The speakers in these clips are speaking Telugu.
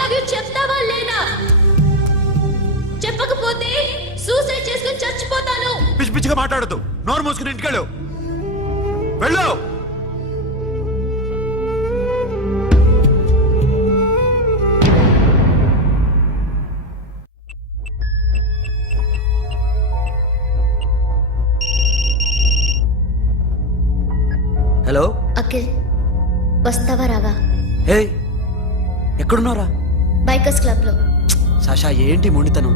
లవ్ యూ చెప్తావా లేదా? చెప్పకపోతే సూసైడ్ చేసుకుని చచ్చిపోతాను. పిచ్చి పిచ్చిగా మాట్లాడదు. నోరు మూసుకుని ఇంటికెళ్ళు. వెళ్ళు. హలో అఖిల్, వస్తావా రావా? హే, ఎక్కడున్నారా? బైకర్స్ క్లబ్ లో. సాషా, ఏంటి మొండితనం?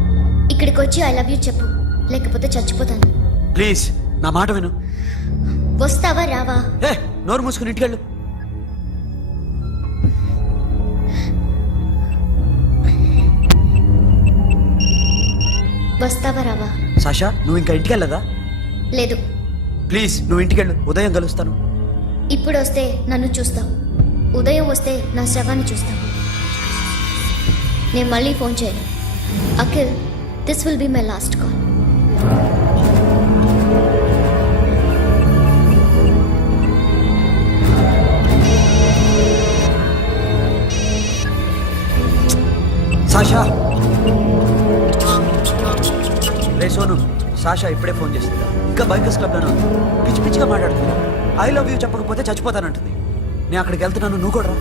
ఇక్కడికి వచ్చి ఐ లవ్ యూ చెప్పు, లేకపోతే చచ్చిపోతాను. ప్లీజ్ నా మాట విను. వస్తావా రావా? హే, నోరు మూసుకుని ఇంటికెళ్ళు. వస్తావా రావా? సాషా, నువ్వు ఇంకా ఇంటికెళ్ళదా? లేదు. ప్లీజ్ నువ్వు ఇంటికెళ్ళు, ఉదయం కలుస్తాను. ఇప్పుడు వస్తే నన్ను చూస్తావు, ఉదయం వస్తే నా శవాన్ని చూస్తావు. నేను మళ్ళీ ఫోన్ చేయను. Akhil, this will be my last call. Sasha, ray Sonu, Sasha ఇప్పుడే ఫోన్ చేసింది. ఇంకా బైకర్స్ క్లబ్లోనే ఉంది. పిచ్చి పిచ్చిగా మాట్లాడుతుంది. ఐ లవ్ యూ చెప్పకపోతే చచ్చిపోతానంటుంది. నేను అక్కడికి వెళ్తున్నాను, నువ్వు కూడా రా.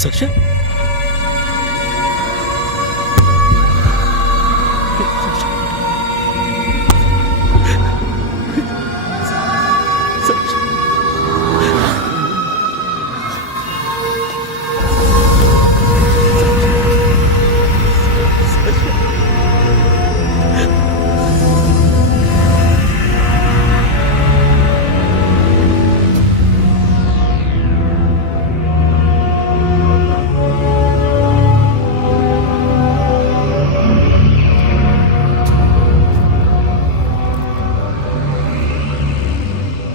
Sasha?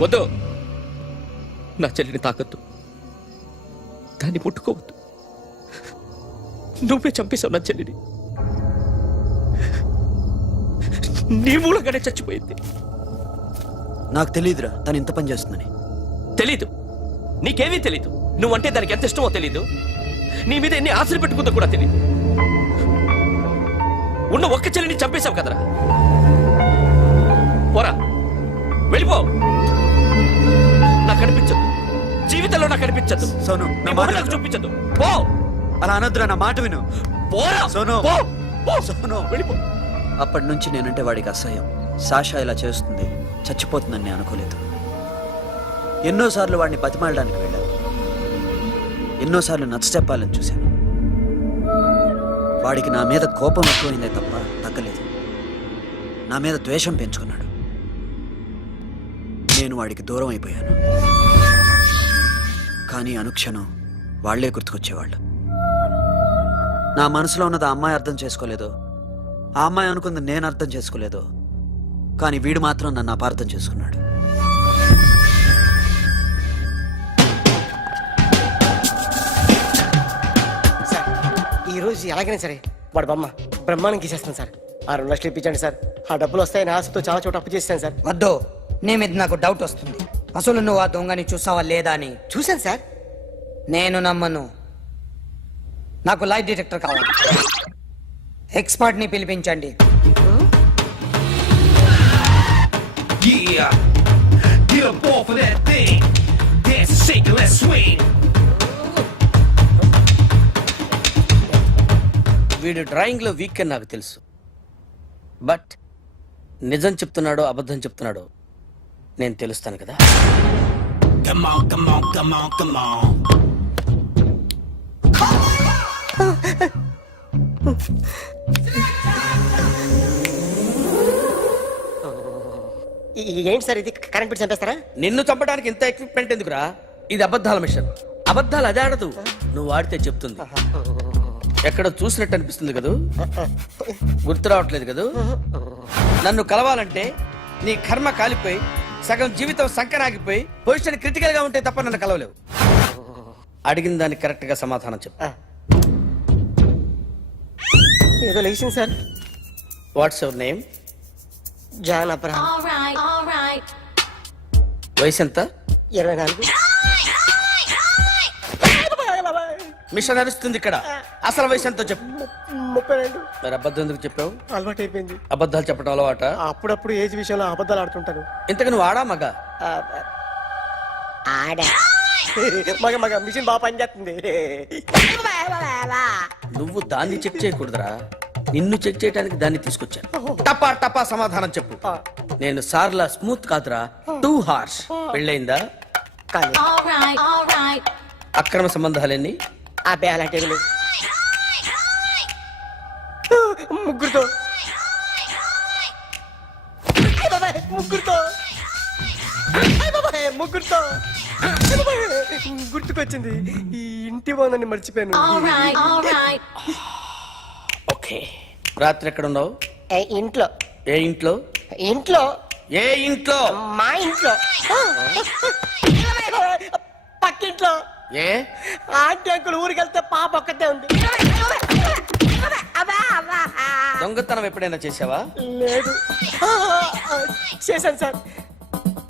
వద్దు, నా చెల్లిని తాకద్దు, దాన్ని ముట్టుకోవద్దు. నువ్వే చంపేశావు నా చెల్లిని. నీ మూలంగానే చచ్చిపోయింది. నాకు తెలియదురా తను ఇంత పని చేస్తుందని. తెలీదు, నీకేమీ తెలీదు. నువ్వంటే దానికి ఎంత ఇష్టమో తెలీదు. నీ మీద ఎన్ని ఆశలు పెట్టుకుందో కూడా తెలీదు. ఉన్న ఒక్క చెల్లిని చంపేశావు కదరా. పోరా, వెళ్ళిపో. నాకు కనిపించదు, జీవితంలో నాకు కనిపించదు. సోను, నీ మొహం నాకు చూపించదు. పో. అలా అనొద్దురా, నా మాట విను. పోరా సోను, పో. పో. సోను, వెళ్ళిపో. అప్పటి నుంచి నేనంటే వాడికి అసహ్యం. సాషా ఇలా చేస్తుంది, చచ్చిపోతుందని నేను అనుకోలేదు. ఎన్నోసార్లు వాడిని బతిమాలడానికి వెళ్ళాను, ఎన్నోసార్లు నచ్చ చెప్పాలని చూశాను. వాడికి నా మీద కోపం ఎక్కువైందే తప్ప తగ్గలేదు. నా మీద ద్వేషం పెంచుకున్నాడు. నేను వాడికి దూరం అయిపోయాను. కానీ అనుక్షణం వాళ్లే గుర్తుకొచ్చేవాళ్ళు. నా మనసులో ఉన్నది ఆ అమ్మాయి అర్థం చేసుకోలేదు, ఆ అమ్మాయి అనుకుంది నేను అర్థం చేసుకోలేదు. కానీ వీడు మాత్రం నన్ను అపార్థం చేసుకున్నాడు. సార్, ఈరోజు ఎలాగైనా సరే వాడు బొమ్మ బ్రహ్మాండం గీసేస్తాను సార్. 6 లక్షలు ఇప్పించండి సార్. ఆ డబ్బులు వస్తాయని ఆశతో చాలా చోట అప్పు చేస్తాను సార్. వద్దు, నీ మీద నాకు డౌట్ వస్తుంది. అసలు నువ్వు ఆ దొంగని చూసావా లేదా అని. చూశాను సార్. నేను నమ్మను. నాకు లైట్ డిటెక్టర్ కావాలి. ఎక్స్పర్ట్ ని పిలిపించండి. Yeah, get up off of that thing. Dance and shake and let's swing. వీడు డ్రాయింగ్ లో వీక్ అని నాకు తెలుసు. బట్ నిజం చెప్తున్నాడో అబద్ధం చెప్తున్నాడో నేను తెలుస్తాను కదా. Come on, come on, come on, come on. ఏంటి సార్ ఇది కరెంట్ బిల్ చంపేస్తారా? నిన్ను చంపడానికి ఇంత ఎక్విప్మెంట్ ఎందుకురా? ఇది అబద్ధాల మిషన్. అబద్ధాలు అదే ఆడదు, నువ్వు వాడితే చెప్తుంది. ఎక్కడ చూసినట్టు అనిపిస్తుంది కదూ? గుర్తు రావట్లేదు కదూ? నన్ను కలవాలంటే నీ కర్మ కాలిపోయి సగం జీవితం సంకరాగిపోయి పొజిషన్ క్రిటికల్ గా ఉంటే తప్ప నన్ను కలవలేవు. అడిగిన దానికి కరెక్ట్ గా సమాధానం చెప్పు. ఏదో లేచింది sir. What's your name? John Abraham. వయసు ఎంత? 24. మిషన్ నడుస్తుంది ఇక్కడ. అసలు వయసు ఎంతో చెప్పు. 32. మరి అబద్ధం ఎందుకు చెప్పావు? అలవాటు అయిపోయింది. అబద్ధాలు చెప్పడం అలవాట? అప్పుడప్పుడు ఏజ్ విషయంలో అబద్ధాలు ఆడుతుంటాను. ఇంతకు నువ్వు ఆడా మగ? ఆడా. మగ మగ మిషన్ బాగా పనిచేస్తుంది. నువ్వు దాన్ని చెక్ చేయకూడదురా, నిన్ను చెక్ చేయడానికి దాన్ని తీసుకొచ్చాను. టపా టపా సమాధానం చెప్పు. నేను సార్లా స్మూత్ కాదురా, టూ హార్ష్. పెళ్ళయిందా? కానీ అక్రమ సంబంధాలన్నీ? అబ్బే అలాంటివి లేవు. ముగ్గురుతో ముగ్గురుతో ముగ్గురుతో గుర్తుకొచ్చింది. ఈ ఇంటి బాగుందని మర్చిపోయాను. ఓకే. రాత్రి ఎక్కడ ఉన్నావు? ఇంట్లో. ఏ ఇంట్లో? ఇంట్లో. ఏ ఇంట్లో? మా ఇంట్లో. పక్కింట్లో. ఏ ఆంటీ అంకుల్ ఊరికి వెళ్తే పాప ఒక్కతే ఉంది. దొంగతనం ఎప్పుడైనా చేసావా? లేదు. చేశాను సార్.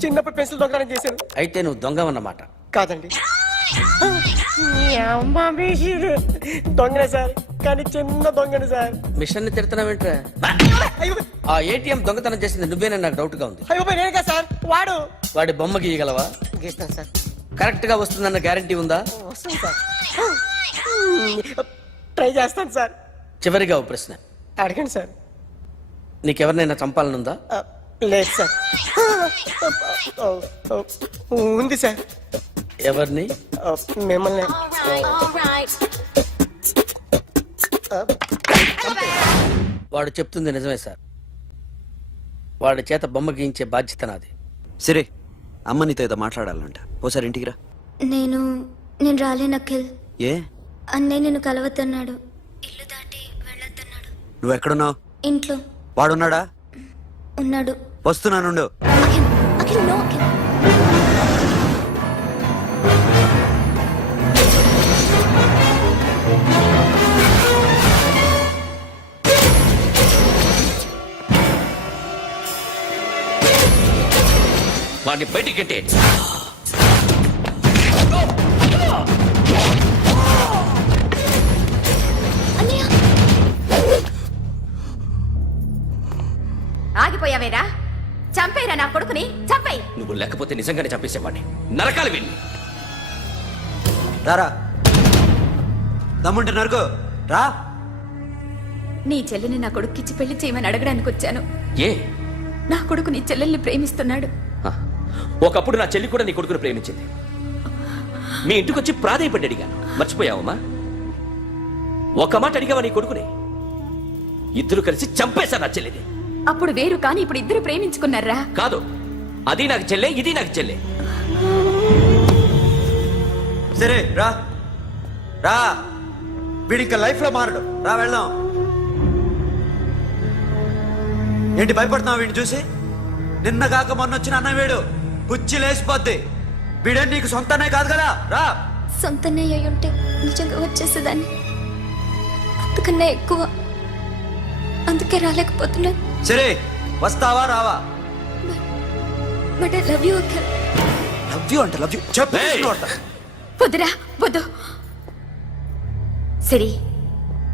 చిన్నప్పుడు పెన్సిల్ దొంగతనం చేశాను. అయితే నువ్వు దొంగవన్నమాట. కాదండి, దొంగనే సార్, కానీ చిన్న దొంగని సార్. మిషన్ ని తిడుతున్నావేంట్రా? అయ్యో ఆ ఏటీఎం దొంగతనం చేసింది నువ్వేనని నాకు డౌట్ గా ఉంది. అయ్యో నేను కదా సార్, వాడు. వాడి బొమ్మ గీయగలవా? గీస్తాను సార్. కరెక్ట్ గా వస్తుందన్న గ్యారంటీ ఉందా? వస్తాను సార్. ట్రై చేస్తాను సార్. చివరిగా ఓ ప్రశ్న అడగండి సార్. నీకెవరినైనా చంపాలనుందా? లేదు సార్. ఉంది సార్. ఎవరిని? మిమ్మల్ని. వాడు చెప్తుంది నిజమే సార్. వాడి చేత బొమ్మ గీయించే బాధ్యత నాది. సరే, అమ్మ నీతో ఏదో మాట్లాడాలంట. ఓసారి ఇంటికి రా. నేను రాలేను అఖిల్. ఏ? అన్నయ్య నిన్ను కలవద్దన్నాడు. ఇల్లు దాటి వెళ్ళొద్దన్నాడు. నువ్వు ఎక్కడున్నావు? ఇంట్లో వాడున్నాడా? ఉన్నాడు. వస్తున్నానుండు. అఖిల్, అఖిల్, నో అఖిల్. వాడిని బయటికి గెట్టే. అన్నయ్య, ఆగిపోయావేరా? చంపేరా నా కొడుకుని, చంపేయ్. నువ్వు లేకపోతే నిజంగానే చంపేసేవాడిని. నరకాలి వెళ్ళి. రారా, దమ్ముంటే నరుకు రా. నీ చెల్లిని నా కొడుక్కిచ్చి పెళ్లి చేయమని అడగడానికి వచ్చాను. ఏ? నా కొడుకు నీ చెల్లెల్ని ప్రేమిస్తున్నాడు. ఆ, ఒకప్పుడు నా చెల్లి కూడా నీ కొడుకును ప్రేమించింది. మీ ఇంటికి వచ్చి ప్రాధేయపడి అడిగాను. మర్చిపోయావమ్మా? ఒక మాట అడిగావా నీ కొడుకుని? ఇద్దరు కలిసి చంపేశారు నా చెల్లిని. అప్పుడు వేరు, కానీ ఇప్పుడు ఇద్దరు ప్రేమించుకున్నారా? కాదు, అది నాకు చెల్లె, ఇది నాకు చెల్లె. సరే రా రా, వీడి ఇంకా లైఫ్ లో మారడు. రా వెళ్దాం. ఏంటి భయపడుతున్నావు వీడిని చూసి? నిన్న కాక మొన్న వచ్చిన అన్న వీడు పుచ్చి లేసిపోద్ది. వీడే నీకు సొంతనే కాదు కదా. రా. సొంతన్నయ్య అయి ఉంటే నిజంగా వచ్చేసేదాన్ని. అంతకన్నా ఎక్కువ. అందుకే రాలేకపోతున్నా. సరే, వస్తావా రావా? But I love you Akhil. Love you అంటే లవ్ యూ చెప్పు. ఏయ్! వద్దురా, వద్దు. సరే,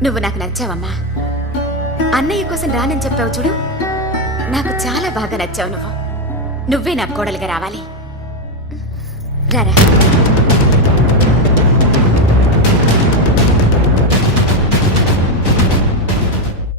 నువ్వు నాకు నచ్చావమ్మా. అన్నయ్య కోసం రానని చెప్పావు చూడు, నాకు చాలా బాగా నచ్చావు నువ్వు. నువ్వే నా కోడలిగా రావాలి. రారా.